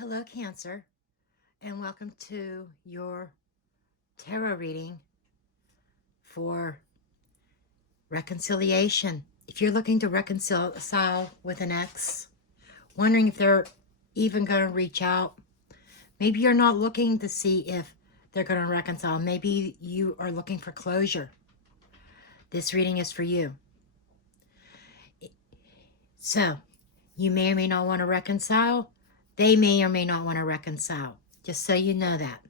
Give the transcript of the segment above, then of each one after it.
Hello, Cancer, and welcome to your tarot reading for reconciliation. If you're looking to reconcile with an ex, wondering if they're even going to reach out, maybe you're not looking to see if they're going to reconcile. Maybe you are looking for closure. This reading is for you. So, you may or may not want to reconcile. They may or may not want to reconcile. Just so you know that.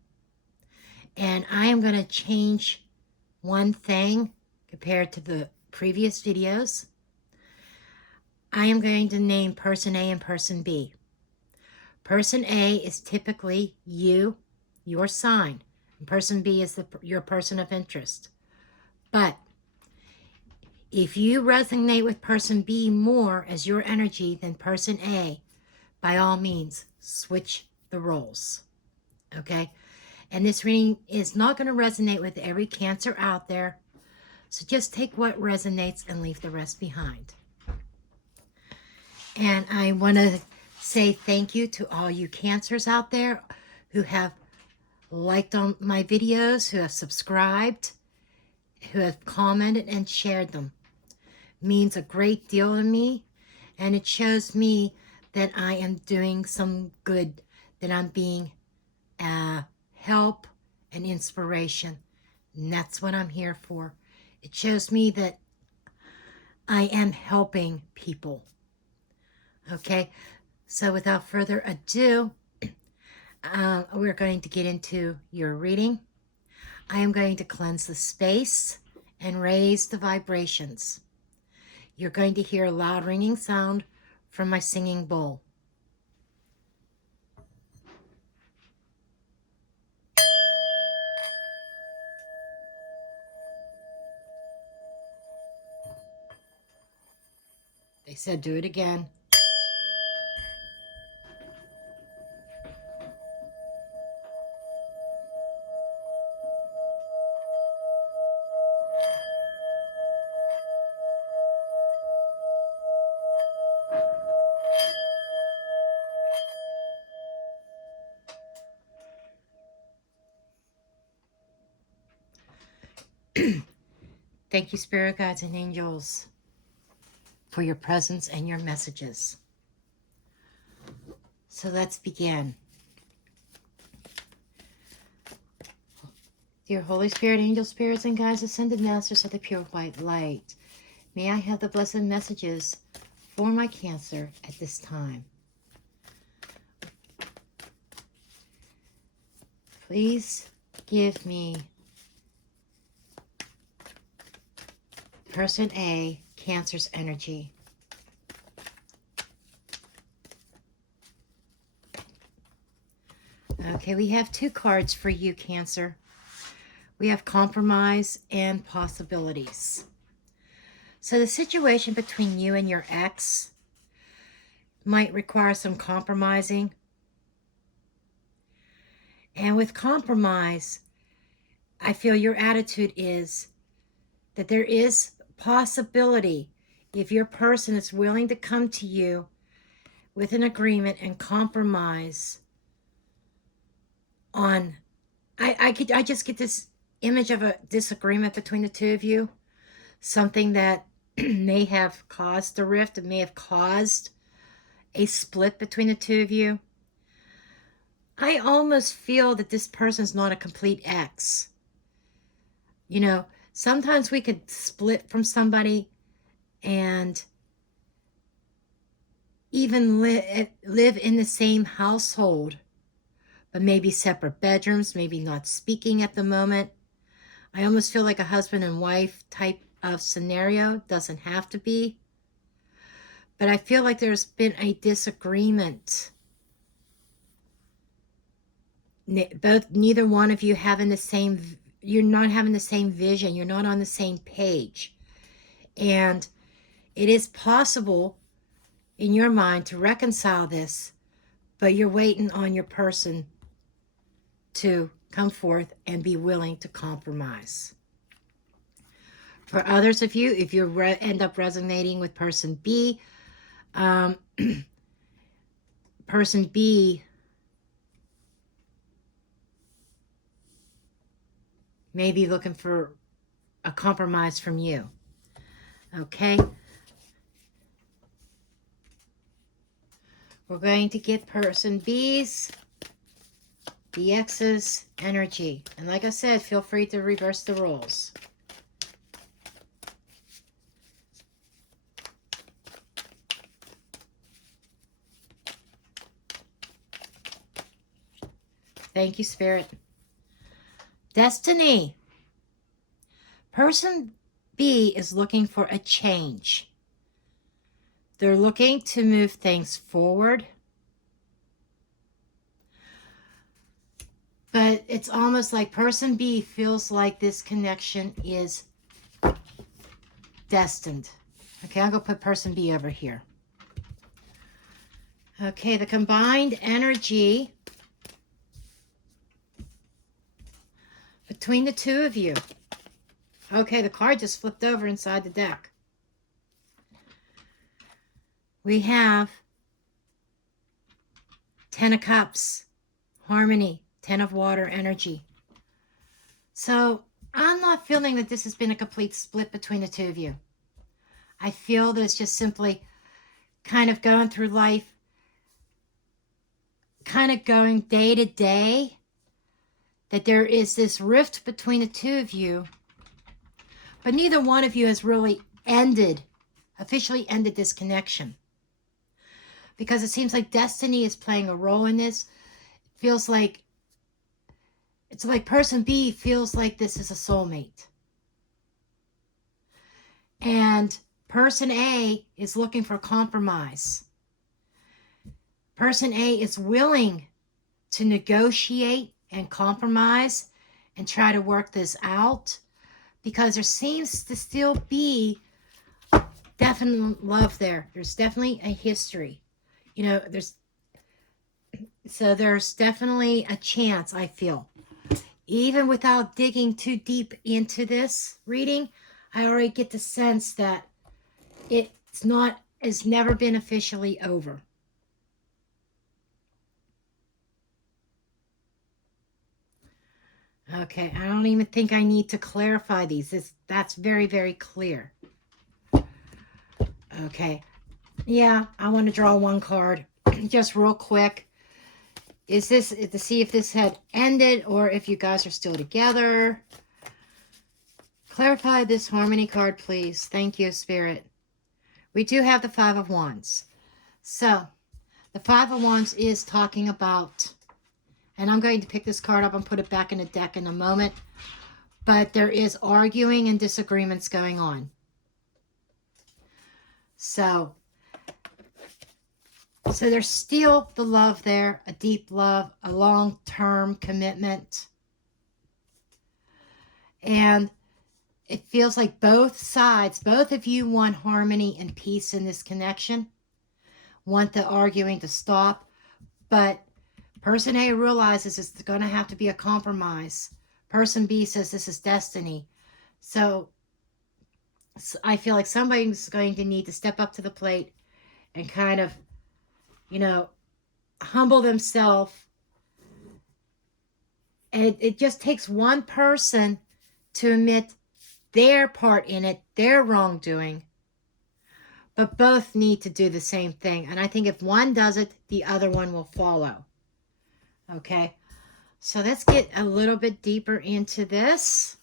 And I am going to change one thing compared to the previous videos. I am going to name person A and person B. Person A is typically you, your sign. And person B is your person of interest. But if you resonate with person B more as your energy than person A, by all means, switch the roles. Okay? And this reading is not going to resonate with every Cancer out there. So just take what resonates and leave the rest behind. And I want to say thank you to all you Cancers out there who have liked on my videos, who have subscribed, who have commented and shared them. It means a great deal to me, and it shows me that I am doing some good, that I'm being help and inspiration. And that's what I'm here for. It shows me that I am helping people. Okay, so without further ado, we're going to get into your reading. I am going to cleanse the space and raise the vibrations. You're going to hear a loud ringing sound from my singing bowl. They said do it again. Thank you, Spirit Guides and Angels, for your presence and your messages. So let's begin. Dear Holy Spirit, Angel Spirits, and Guides, Ascended Masters of the Pure White Light, may I have the blessed messages for my Cancer at this time. Please give me person A, Cancer's energy. Okay, we have two cards for you, Cancer. We have compromise and possibilities. So the situation between you and your ex might require some compromising. And with compromise, I feel your attitude is that there is possibility, if your person is willing to come to you with an agreement and compromise on, I just get this image of a disagreement between the two of you, something that may have caused a rift, it may have caused a split between the two of you. I almost feel that this person's not a complete ex. You know, sometimes we could split from somebody and even live in the same household, but maybe separate bedrooms, maybe not speaking at the moment. I almost feel like a husband and wife type of scenario. Doesn't have to be. But I feel like there's been a disagreement. Neither one of you having the same, you're not having the same vision. You're not on the same page. And it is possible in your mind to reconcile this, but you're waiting on your person to come forth and be willing to compromise. For others of you, if you end up resonating with person B, person B may be looking for a compromise from you. Okay? We're going to get person B's, BX's energy. And like I said, feel free to reverse the roles. Thank you, Spirit. Destiny. Person B is looking for a change. They're looking to move things forward. But it's almost like person B feels like this connection is destined. Okay, I'm going to put person B over here. Okay, the combined energy between the two of you. Okay, the card just flipped over inside the deck. We have 10 of Cups, harmony, 10 of water, energy. So I'm not feeling that this has been a complete split between the two of you. I feel that it's just simply kind of going through life, kind of going day to day, that there is this rift between the two of you, but neither one of you has really officially ended this connection. Because it seems like destiny is playing a role in this. It feels like, it's like person B feels like this is a soulmate. And person A is looking for compromise. Person A is willing to negotiate and compromise and try to work this out, because there seems to still be definite love there. There's definitely a history. You know, there's definitely a chance, I feel. Even without digging too deep into this reading, I already get the sense that it's never been officially over. Okay, I don't even think I need to clarify these. That's very, very clear. Okay. Yeah, I want to draw one card just real quick. Is this to see if this had ended or if you guys are still together? Clarify this harmony card, please. Thank you, Spirit. We do have the Five of Wands. So, the Five of Wands is talking about, and I'm going to pick this card up and put it back in the deck in a moment, but there is arguing and disagreements going on. So there's still the love there, a deep love, a long-term commitment. And it feels like both sides, both of you want harmony and peace in this connection, want the arguing to stop, but person A realizes it's going to have to be a compromise. Person B says this is destiny. So I feel like somebody's going to need to step up to the plate and kind of, humble themselves. And it just takes one person to admit their part in it, their wrongdoing. But both need to do the same thing. And I think if one does it, the other one will follow. Okay? So let's get a little bit deeper into this.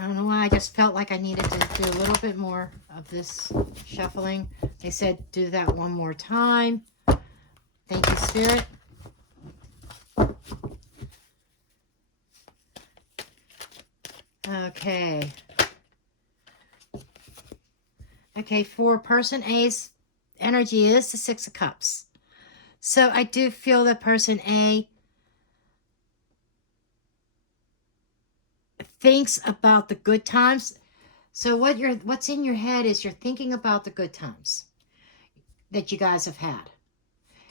I don't know why, I just felt like I needed to do a little bit more of this shuffling. They said do that one more time. Thank you, Spirit. Okay. Okay, for person A's energy is the Six of Cups. So I do feel that person A thinks about the good times. So what's in your head is you're thinking about the good times that you guys have had.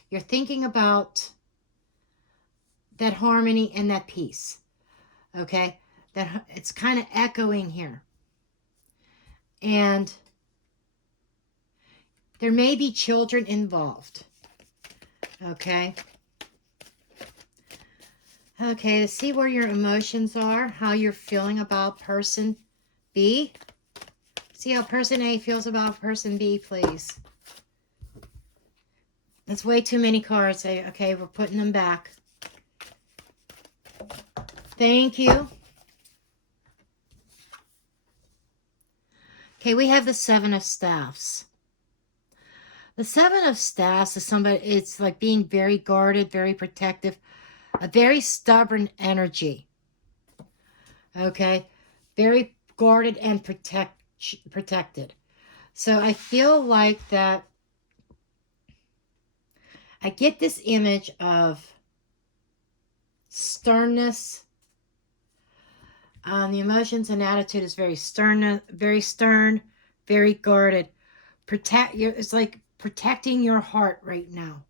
You're thinking about that harmony and that peace. Okay? That it's kind of echoing here. And there may be children involved. Okay? Okay, to see where your emotions are, how you're feeling about person B. See how person A feels about person B, please. That's way too many cards. Okay, we're putting them back. Thank you. Okay, we have the Seven of Staffs. The Seven of Staffs is somebody, it's like being very guarded, very protective, a very stubborn energy. Okay, very guarded and protected. So I feel like that I get this image of sternness. The emotions and attitude is very stern, very guarded. It's like protecting your heart right now.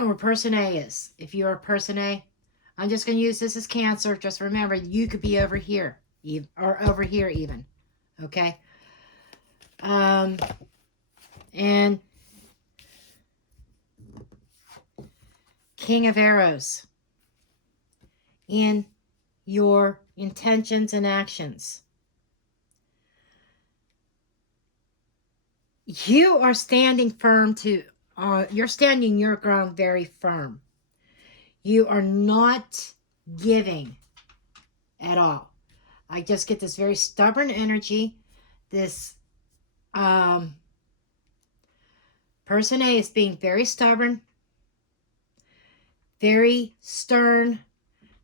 Or person A is. If you're a person A, I'm just going to use this as Cancer. Just remember, you could be over here, or over here even. Okay? And King of Arrows in your intentions and actions. You are standing firm you're standing your ground very firm. You are not giving at all. I just get this very stubborn energy. This person A is being very stubborn, very stern,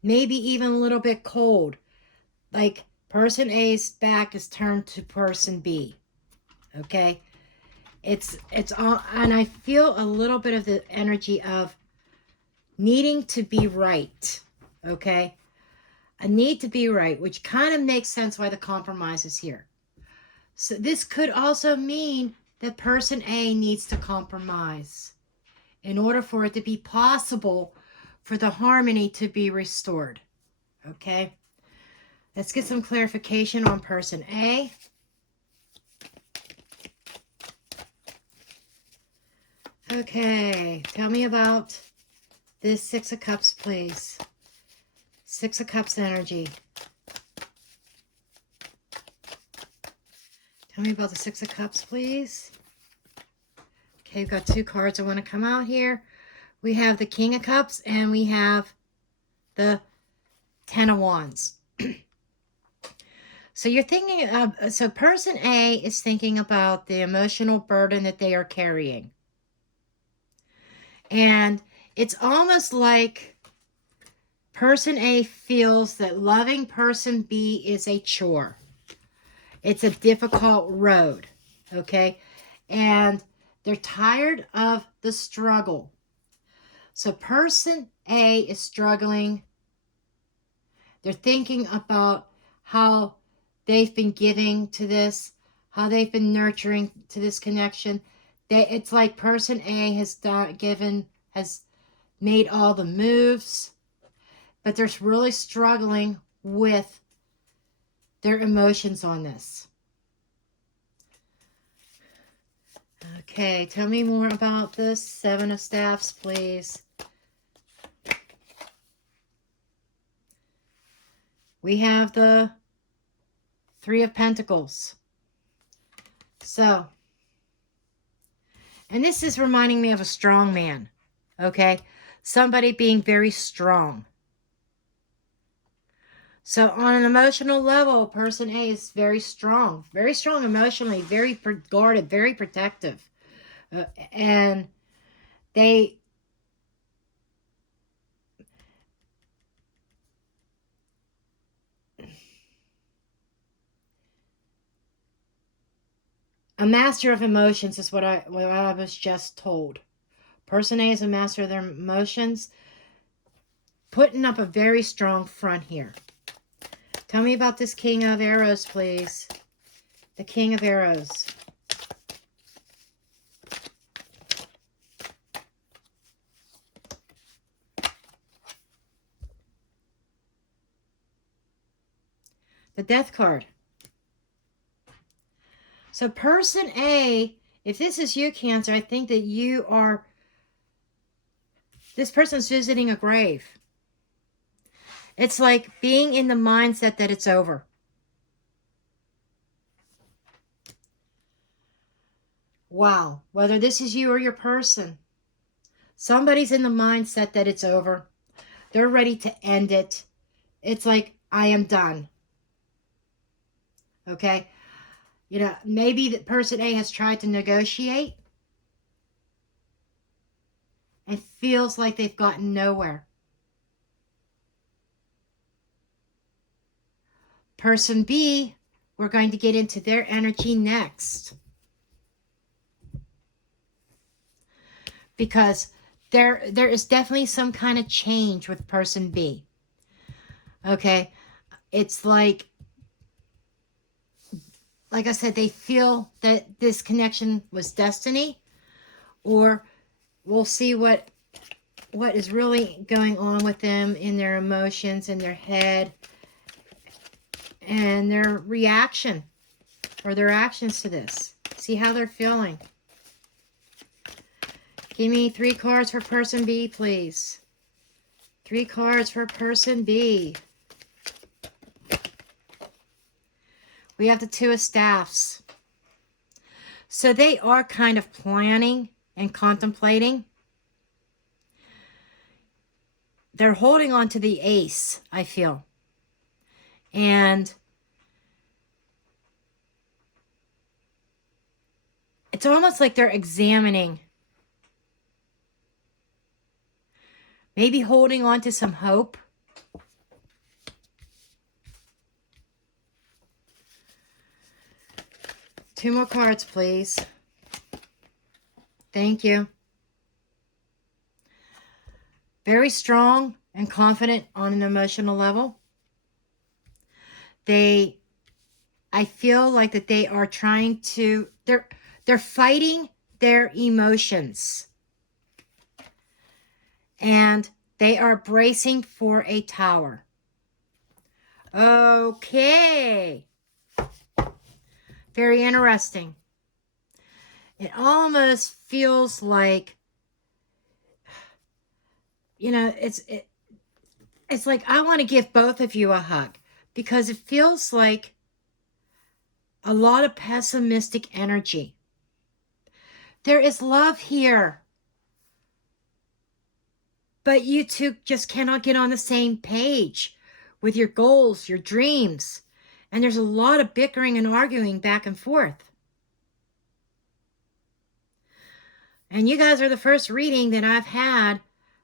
maybe even a little bit cold. Like person A's back is turned to person B. Okay? It's all, and I feel a little bit of the energy of needing to be right. Okay? A need to be right, which kind of makes sense why the compromise is here. So this could also mean that person A needs to compromise in order for it to be possible for the harmony to be restored. Okay? Let's get some clarification on person A. Okay, tell me about this Six of Cups, please. Six of Cups energy. Tell me about the Six of Cups, please. Okay, we've got two cards that want to come out here. We have the King of Cups and we have the Ten of Wands. So you're thinking of, so person A is thinking about the emotional burden that they are carrying. And it's almost like person A feels that loving person B is a chore. It's a difficult road, okay? And they're tired of the struggle. So person A is struggling. They're thinking about how they've been giving to this, how they've been nurturing to this connection. It's like person A has made all the moves, but they're really struggling with their emotions on this. Okay, tell me more about this Seven of Staffs, please. We have the Three of Pentacles. So, and this is reminding me of a strong man, okay? Somebody being very strong. So on an emotional level, person A is very strong emotionally, very guarded, very protective. And they a master of emotions is what I was just told. Person A is a master of their emotions, putting up a very strong front here. Tell me about this King of Arrows, please. The King of Arrows. The Death card. So person A, if this is you, Cancer, I think that you are this person's visiting a grave. It's like being in the mindset that it's over. Wow. Whether this is you or your person, somebody's in the mindset that it's over. They're ready to end it. It's like, I am done. Okay? You know, maybe the person A has tried to negotiate and feels like they've gotten nowhere. Person B, we're going to get into their energy next. Because there is definitely some kind of change with person B. Okay? It's like I said, they feel that this connection was destiny, or we'll see what is really going on with them in their emotions, in their head, and their reaction or their actions to this. See how they're feeling. Give me 3 cards for person B, please. 3 cards for person B. We have the 2 of Staffs. So they are kind of planning and contemplating. They're holding on to the Ace, I feel. And it's almost like they're examining. Maybe holding on to some hope. Two more cards, please. Thank you. Very strong and confident on an emotional level. I feel like that they are trying to, they're fighting their emotions. And they are bracing for a tower. Okay. Very interesting. It almost feels like, you know, it's like I want to give both of you a hug, because it feels like a lot of pessimistic energy. There is love here, but you two just cannot get on the same page with your goals, your dreams, and there's a lot of bickering and arguing back and forth. And you guys are the first reading that I've had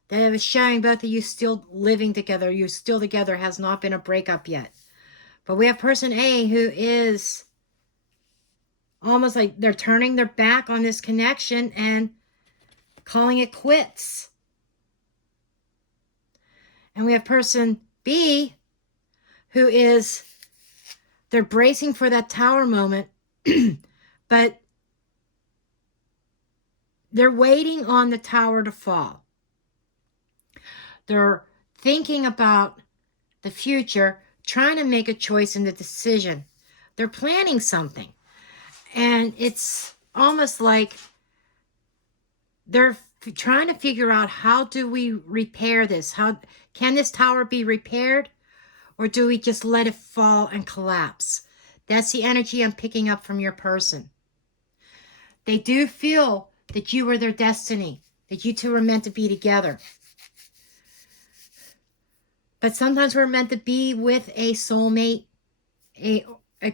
that was showing both of you still living together. You're still together, has not been a breakup yet. But we have person A who is almost like they're turning their back on this connection and calling it quits. And we have person B who is, they're bracing for that tower moment, but they're waiting on the tower to fall. They're thinking about the future, trying to make a choice in the decision. They're planning something. And it's almost like they're trying to figure out, how do we repair this? How can this tower be repaired? Or do we just let it fall and collapse? That's the energy I'm picking up from your person. They do feel that you were their destiny, that you two were meant to be together. But sometimes we're meant to be with a soulmate, a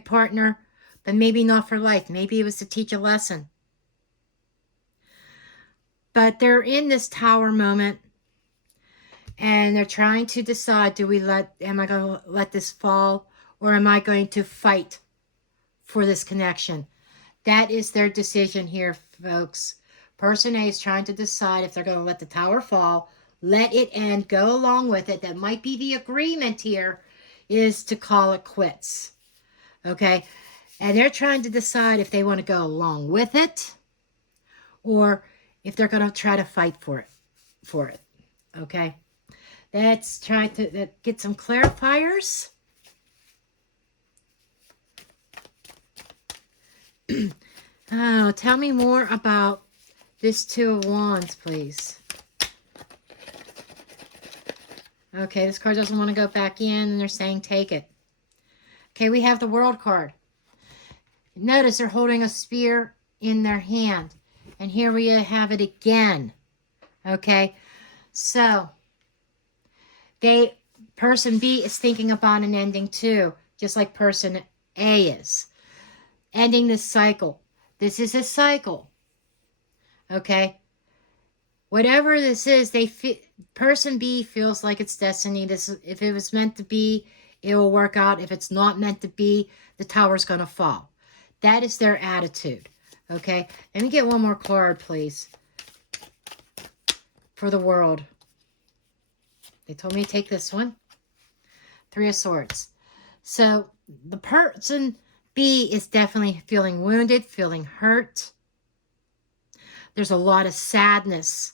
partner, but maybe not for life. Maybe it was to teach a lesson. But they're in this tower moment, and they're trying to decide, am I going to let this fall, or am I going to fight for this connection? That is their decision here, folks. Person A is trying to decide if they're going to let the tower fall, let it end, go along with it. That might be the agreement here, is to call it quits. Okay? And they're trying to decide if they want to go along with it, or if they're going to try to fight for it. Okay? Let's try to get some clarifiers. Oh, tell me more about this Two of Wands, please. Okay, this card doesn't want to go back in, and they're saying take it. Okay, we have the World card. Notice they're holding a spear in their hand. And here we have it again. Okay, so person B is thinking about an ending too, just like person A is. Ending this cycle. This is a cycle. Okay? Whatever this is, person B feels like it's destiny. If it was meant to be, it will work out. If it's not meant to be, the tower's going to fall. That is their attitude. Okay? Let me get one more card, please. For the world. They told me to take this one. Three of Swords. So the person B is definitely feeling wounded, feeling hurt. There's a lot of sadness.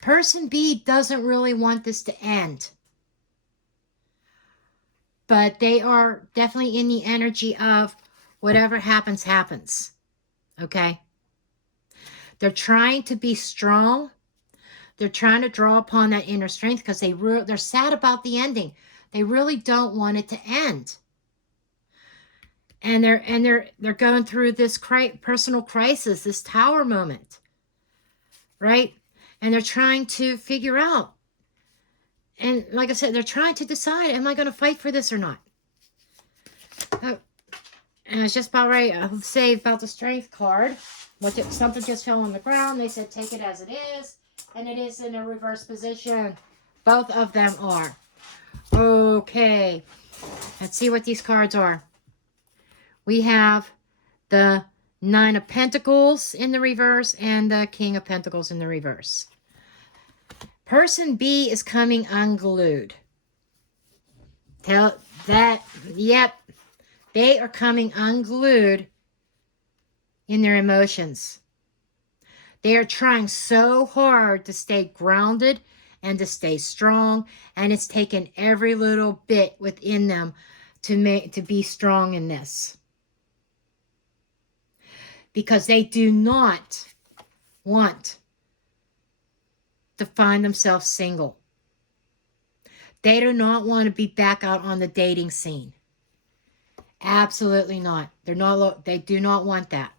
Person B doesn't really want this to end. But they are definitely in the energy of whatever happens, happens. Okay? They're trying to be strong. They're trying to draw upon that inner strength because they're sad about the ending. They really don't want it to end. And they're going through this personal crisis, this tower moment. Right? And they're trying to figure out. And like I said, they're trying to decide, am I going to fight for this or not? Oh, and it's just about right. I'll say about the Strength card. Something just fell on the ground. They said take it as it is. And it is in a reverse position. Both of them are. Okay. Let's see what these cards are. We have the Nine of Pentacles in the reverse and the King of Pentacles in the reverse. Person B is coming unglued. Yep. They are coming unglued in their emotions. They are trying so hard to stay grounded and to stay strong, and it's taken every little bit within them to be strong in this. Because they do not want to find themselves single. They do not want to be back out on the dating scene. Absolutely not. They do not want that.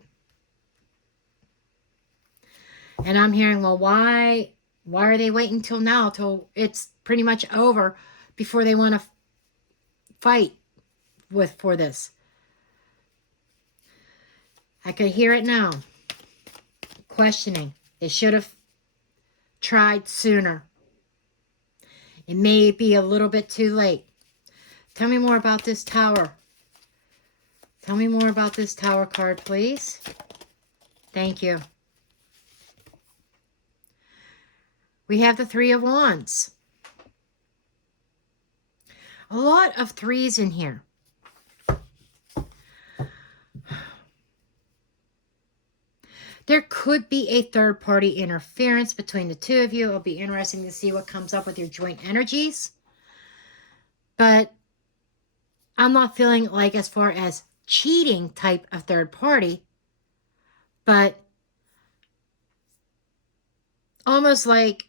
And I'm hearing, well, why are they waiting till now, till it's pretty much over before they want to fight for this? I could hear it now. Questioning. They should have tried sooner. It may be a little bit too late. Tell me more about this tower. Tell me more about this tower card, please. Thank you. We have the Three of Wands. A lot of threes in here. There could be a third-party interference between the two of you. It'll be interesting to see what comes up with your joint energies. But I'm not feeling like as far as cheating type of third party, but almost like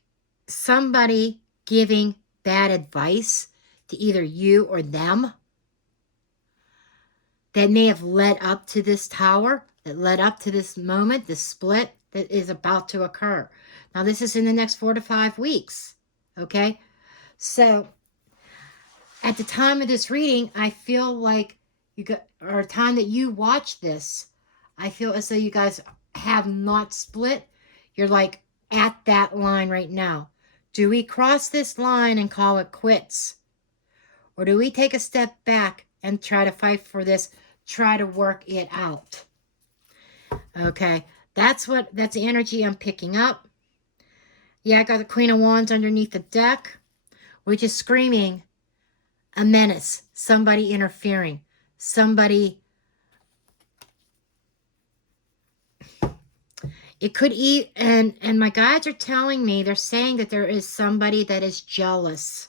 somebody giving bad advice to either you or them that may have led up to this tower, that led up to this moment, this split that is about to occur. Now, this is in the next 4 to 5 weeks, okay? So, at the time of this reading, I feel like or time that you watch this, I feel as though you guys have not split. You're like at that line right now. Do we cross this line and call it quits? Or do we take a step back and try to fight for this, try to work it out? Okay, that's the energy I'm picking up. Yeah, I got the Queen of Wands underneath the deck, which is screaming a menace, somebody interfering, somebody. It could and my guides are telling me, they're saying that there is somebody that is jealous.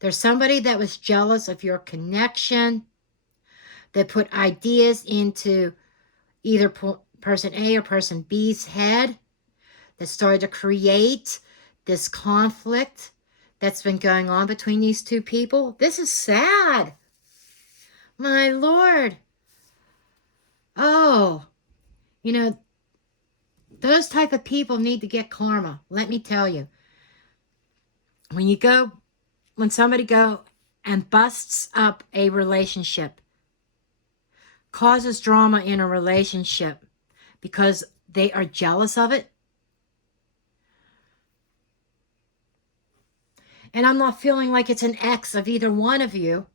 There's somebody that was jealous of your connection, that put ideas into either person A or person B's head, that started to create this conflict that's been going on between these two people. This is sad. My Lord. Oh, you know, those type of people need to get karma. Let me tell you. When somebody go and busts up a relationship, causes drama in a relationship because they are jealous of it. And I'm not feeling like it's an ex of either one of you.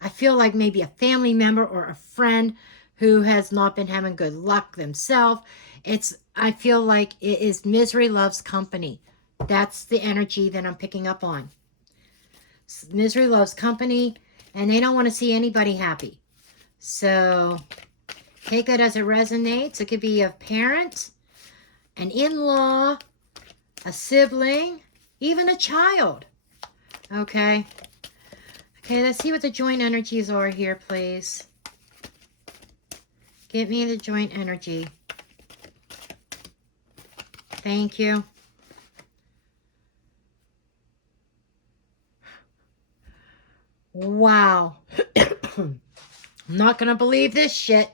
I feel like maybe a family member or a friend who has not been having good luck themselves. I feel like it is misery loves company. That's the energy that I'm picking up on. Misery loves company, and they don't want to see anybody happy. So take that as it resonates. It could be a parent, an in-law, a sibling, even a child. Okay. Okay, let's see what the joint energies are here, please. Give me the joint energy. Thank you. Wow. I'm not going to believe this shit.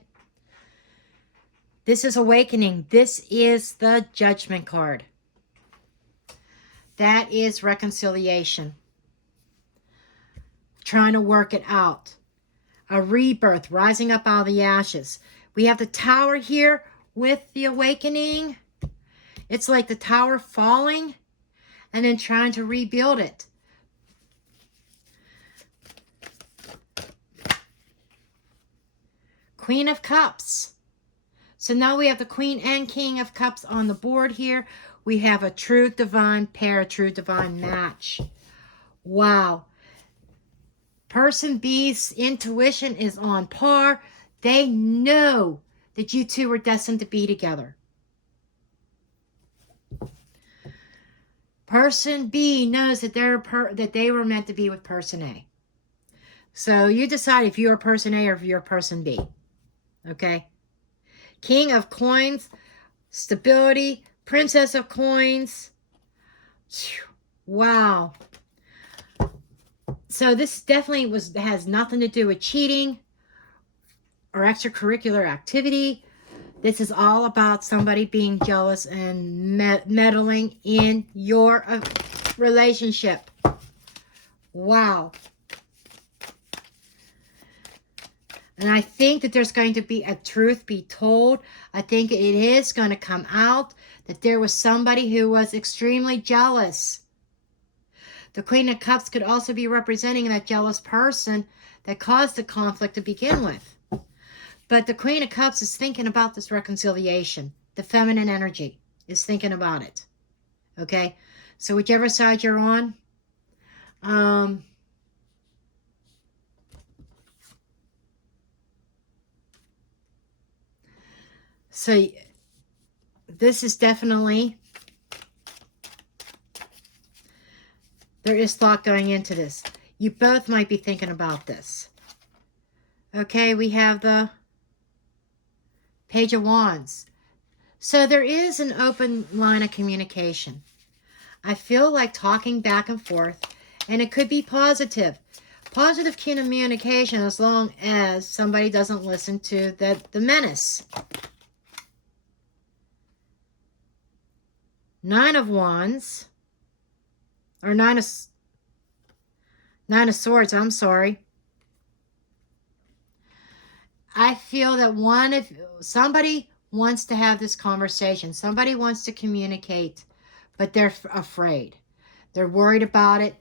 This is awakening. This is the Judgment card. That is reconciliation. Trying to work it out. A rebirth, rising up out of the ashes. We have the Tower here with the awakening. It's like the tower falling and then trying to rebuild it. Queen of Cups. So now we have the Queen and King of Cups on the board here. We have a true divine pair, a true divine match. Wow. Person B's intuition is on par. They know that you two are destined to be together. Person B knows that they were meant to be with person A. So you decide if you're person A or if you're person B. Okay? King of Coins, stability, Princess of Coins. Wow. So this definitely has nothing to do with cheating or extracurricular activity. This is all about somebody being jealous and meddling in your relationship. Wow. And I think that there's going to be a truth be told. I think it is going to come out that there was somebody who was extremely jealous. The Queen of Cups could also be representing that jealous person that caused the conflict to begin with. But the Queen of Cups is thinking about this reconciliation. The feminine energy is thinking about it. Okay? So whichever side you're on, so this is definitely, there is thought going into this. You both might be thinking about this. Okay, we have the Page of Wands. So there is an open line of communication. I feel like talking back and forth, and it could be positive. Positive communication as long as somebody doesn't listen to the menace. Nine of Wands. Or Nine of Swords, I'm sorry. I feel that somebody wants to have this conversation. Somebody wants to communicate, but they're afraid. They're worried about it.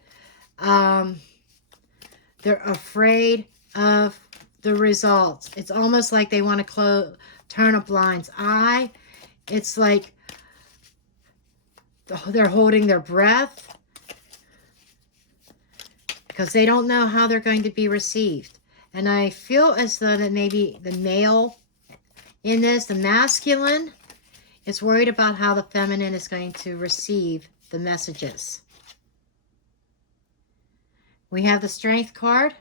They're afraid of the results. It's almost like they want to turn a blind eye. It's like they're holding their breath because they don't know how they're going to be received. And I feel as though that maybe the male in this, the masculine, is worried about how the feminine is going to receive the messages. We have the Strength card.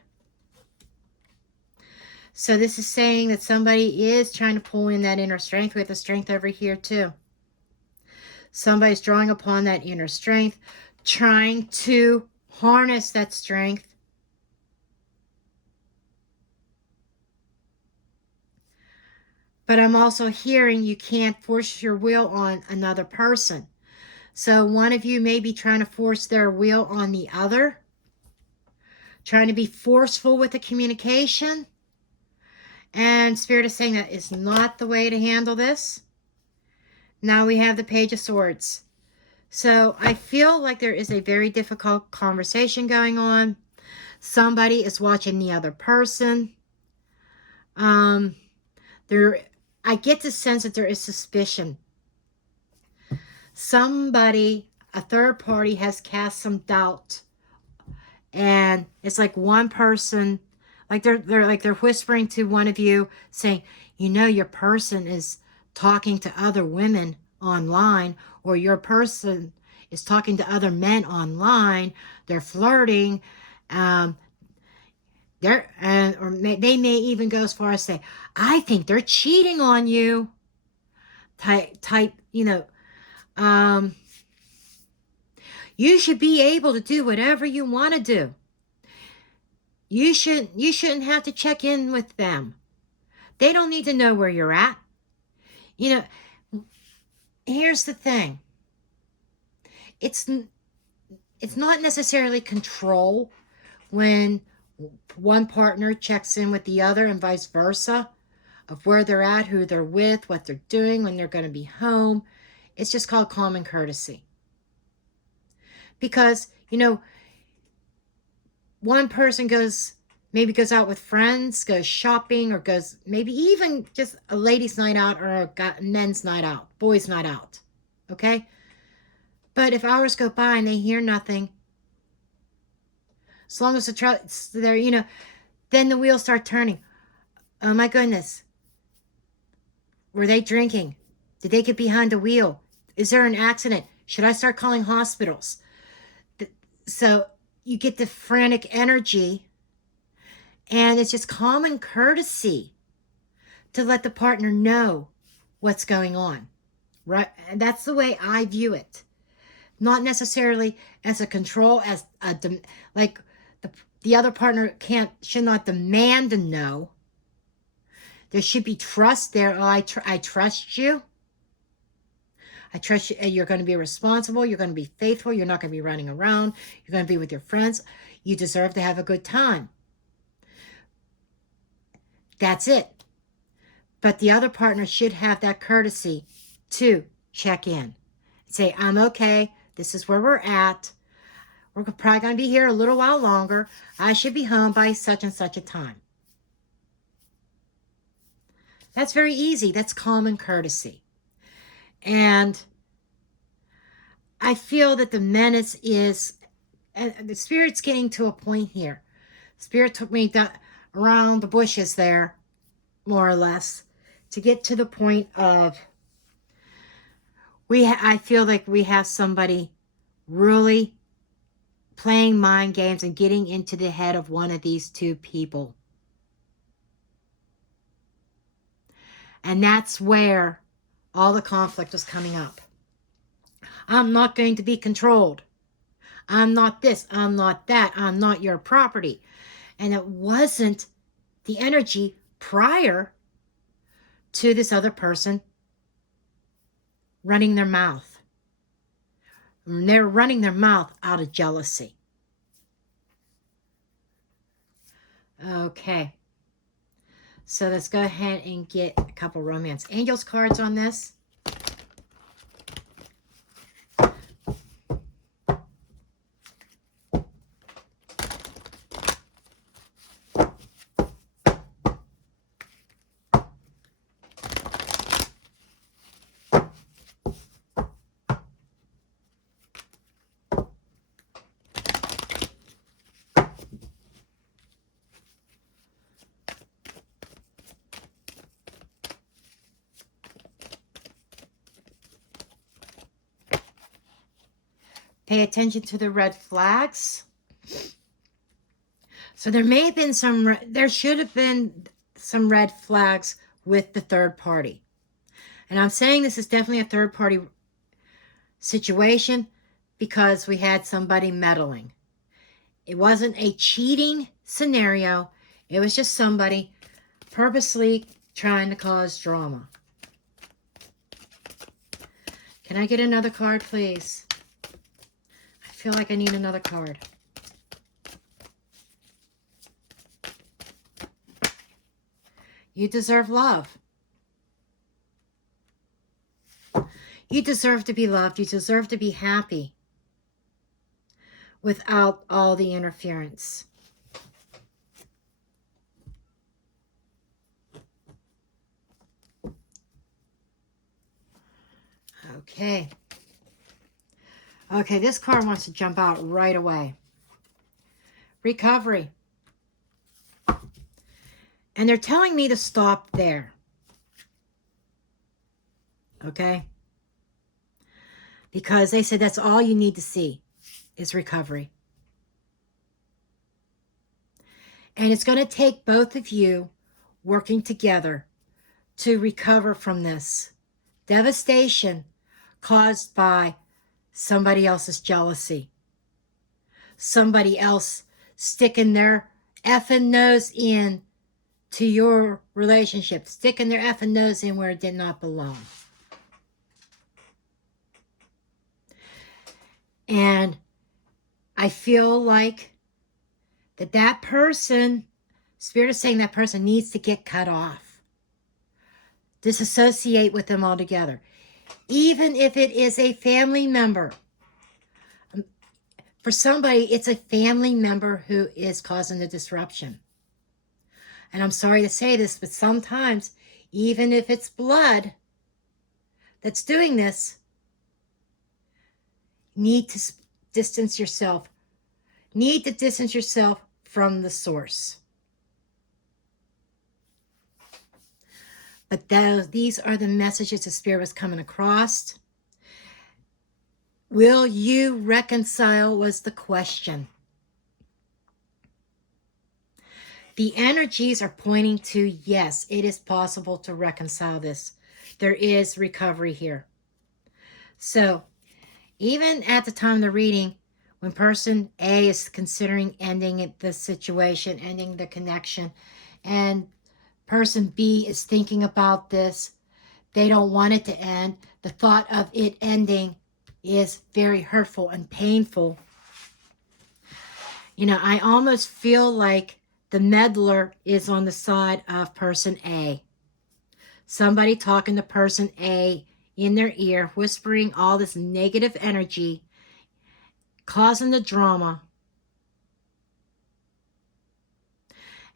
So this is saying that somebody is trying to pull in that inner strength. We have the Strength over here too. Somebody's drawing upon that inner strength trying to harness that strength. But I'm also hearing you can't force your will on another person. So one of you may be trying to force their will on the other, trying to be forceful with the communication. And Spirit is saying that is not the way to handle this. Now we have the Page of Swords. So I feel like there is a very difficult conversation going on. Somebody is watching the other person. I get the sense that there is suspicion. Somebody, a third party, has cast some doubt. And it's like one person, like they're whispering to one of you, saying, you know, your person is talking to other women online, or your person is talking to other men online. They're flirting. They may even go as far as say, I think they're cheating on you. Type, you know, you should be able to do whatever you want to do. You shouldn't have to check in with them. They don't need to know where you're at. You know, here's the thing. It's not necessarily control when one partner checks in with the other and vice versa, of where they're at, who they're with, what they're doing, when they're going to be home. It's just called common courtesy. Because, you know, one person maybe goes out with friends, goes shopping, or goes maybe even just a ladies' night out or a men's night out, boys' night out. Okay? But if hours go by and they hear nothing, as long as they're, you know, then the wheels start turning. Oh my goodness. Were they drinking? Did they get behind the wheel? Is there an accident? Should I start calling hospitals? So you get the frantic energy, and it's just common courtesy to let the partner know what's going on, right? And that's the way I view it. Not necessarily as a control, as like the other partner should not demand to know. There should be trust there. Oh, I trust you. I trust you. You're going to be responsible. You're going to be faithful. You're not going to be running around. You're going to be with your friends. You deserve to have a good time. That's it. But the other partner should have that courtesy to check in. Say, I'm okay. This is where we're at. We're probably going to be here a little while longer. I should be home by such and such a time. That's very easy. That's common courtesy. And I feel that the menace is, and the Spirit's getting to a point here. Spirit took me around the bushes there, more or less, to get to the point of, I feel like we have somebody really playing mind games and getting into the head of one of these two people. And that's where all the conflict was coming up. I'm not going to be controlled. I'm not this. I'm not that. I'm not your property. And it wasn't the energy prior to this other person running their mouth. They're running their mouth out of jealousy. Okay. So let's go ahead and get a couple romance angels cards on this. Pay attention to the red flags. So there may have been there should have been some red flags with the third party. And I'm saying this is definitely a third party situation because we had somebody meddling. It wasn't a cheating scenario. It was just somebody purposely trying to cause drama. Can I get another card, please? I feel like I need another card. You deserve love. You deserve to be loved. You deserve to be happy without all the interference. Okay. Okay, this card wants to jump out right away. Recovery. And they're telling me to stop there. Okay? Because they said that's all you need to see is recovery. And it's going to take both of you working together to recover from this devastation caused by somebody else's jealousy. Somebody else sticking their effing nose in to your relationship, sticking their effing nose in where it did not belong. And I feel like that person, Spirit is saying that person needs to get cut off. Disassociate with them altogether. Even if it is a family member. For somebody, it's a family member who is causing the disruption. And I'm sorry to say this, but sometimes, even if it's blood that's doing this, need to distance yourself. Need to distance yourself from the source. But these are the messages the Spirit was coming across. Will you reconcile was the question. The energies are pointing to, yes, it is possible to reconcile this. There is recovery here. So, even at the time of the reading, when person A is considering ending the situation, ending the connection, and person B is thinking about this, they don't want it to end. The thought of it ending is very hurtful and painful. You know, I almost feel like the meddler is on the side of person A. Somebody talking to person A in their ear, whispering all this negative energy, causing the drama.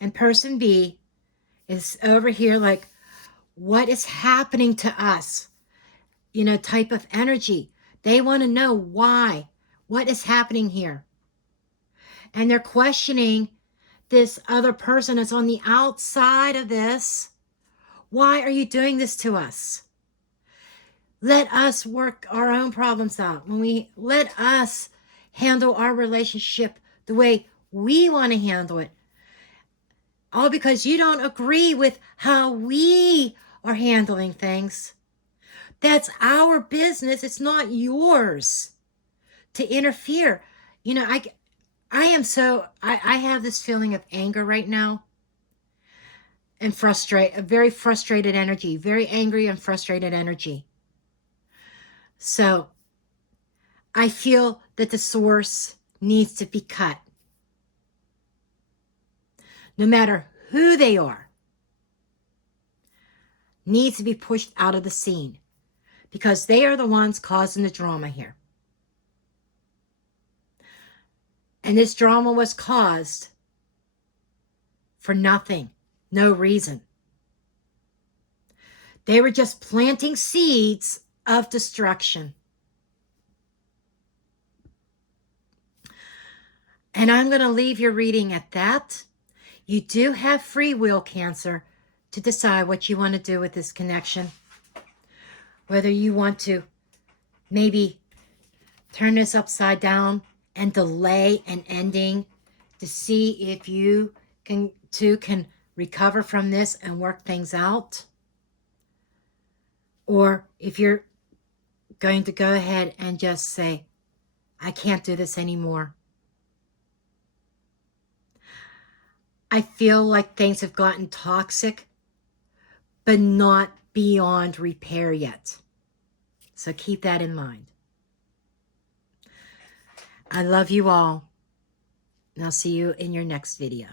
And person B is over here like, what is happening to us? You know, type of energy. They want to know why. What is happening here? And they're questioning this other person that's on the outside of this. Why are you doing this to us? Let us work our own problems out. When we let us handle our relationship the way we want to handle it. All because you don't agree with how we are handling things. That's our business. It's not yours to interfere. You know, I have this feeling of anger right now and a very frustrated energy, very angry and frustrated energy. So I feel that the source needs to be cut. No matter who they are, needs to be pushed out of the scene because they are the ones causing the drama here. And this drama was caused for nothing, no reason. They were just planting seeds of destruction. And I'm going to leave your reading at that. You do have free will, Cancer, to decide what you want to do with this connection. Whether you want to maybe turn this upside down and delay an ending to see if you can recover from this and work things out. Or if you're going to go ahead and just say, I can't do this anymore. I feel like things have gotten toxic, but not beyond repair yet. So keep that in mind. I love you all, and I'll see you in your next video.